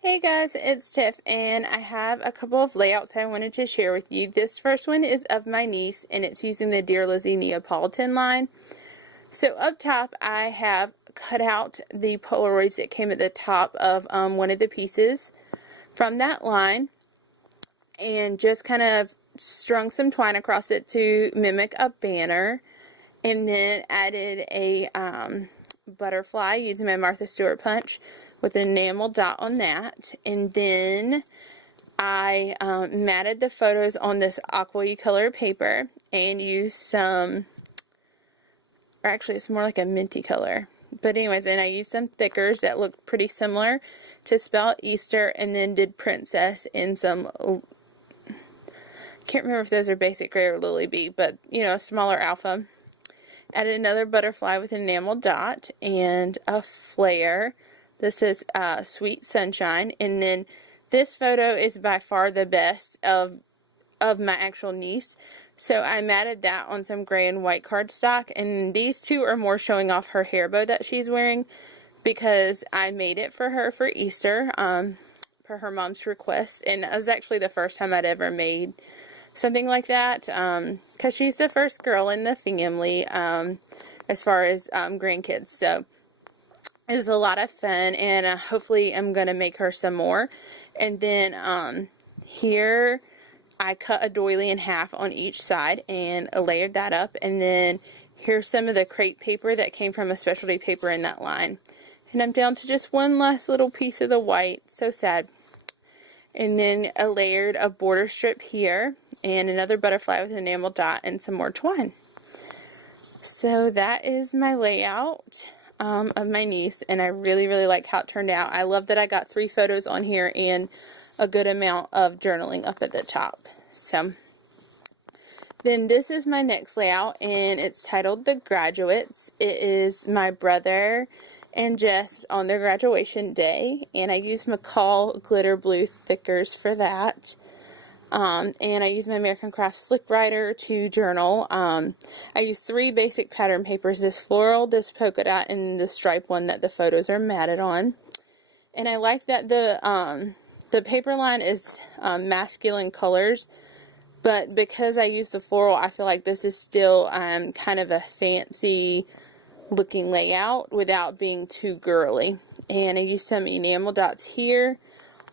Hey guys, it's Tiff, and I have a couple of layouts I wanted to share with you. This first one is of my niece, and it's using the Dear Lizzie Neapolitan line. So up top, I have cut out the Polaroids that came at the top of one of the pieces from that line, and just kind of strung some twine across it to mimic a banner, and then added a butterfly using my Martha Stewart punch with an enamel dot on that. And then I matted the photos on this aqua color paper and used some, or actually it's more like a minty color, but anyways, and I used some thickers that look pretty similar to spell Easter, and then did princess in some, can't remember if those are basic gray or lily bee, but you know, smaller alpha. Added another butterfly with an enamel dot and a flare. This is Sweet Sunshine. And then this photo is by far the best of my actual niece. So I matted that on some gray and white cardstock. And these two are more showing off her hair bow that she's wearing, because I made it for her for Easter, per her mom's request. And it was actually the first time I'd ever made something like that, because she's the first girl in the family as far as grandkids. So it was a lot of fun, and hopefully I'm going to make her some more. And then here I cut a doily in half on each side and layered that up. And then here's some of the crepe paper that came from a specialty paper in that line. And I'm down to just one last little piece of the white. So sad. And then I layered a border strip here and another butterfly with an enamel dot and some more twine. So that is my layout of my niece, and I really like how it turned out. I love that I got 3 photos on here and a good amount of journaling up at the top. So then this is my next layout, and it's titled The Graduates. It is my brother and Jess on their graduation day, and I used McCall glitter blue thickers for that. And I use my American Crafts Slick Writer to journal. I use 3 basic pattern papers, this floral, this polka dot, and the stripe one that the photos are matted on. And I like that the paper line is masculine colors, but because I use the floral, I feel like this is still kind of a fancy looking layout without being too girly. And I used some enamel dots here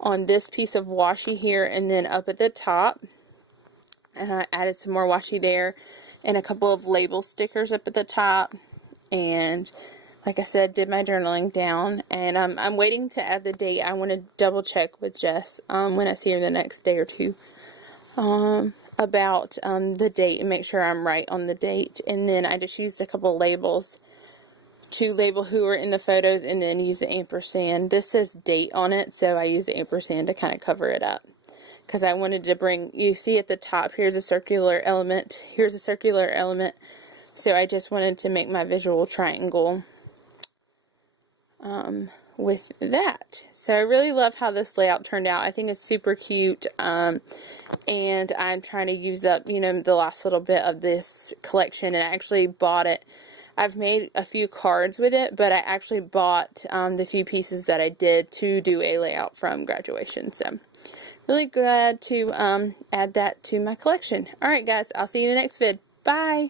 on this piece of washi here, and then up at the top added some more washi there and a couple of label stickers up at the top. And like I said, did my journaling down, and I'm waiting to add the date. I want to double check with Jess when I see her the next day or two about the date and make sure I'm right on the date. And then I just used a couple labels to label who are in the photos, and then use the ampersand. This says date on it, so I use the ampersand to kind of cover it up, because I wanted to bring, you see at the top, here's a circular element, here's a circular element, so I just wanted to make my visual triangle with that. So I really love how this layout turned out. I think it's super cute, and I'm trying to use up, you know, the last little bit of this collection, and I actually bought it. I've made a few cards with it, but I actually bought the few pieces that I did to do a layout from graduation. So really glad to add that to my collection. Alright guys, I'll see you in the next vid. Bye!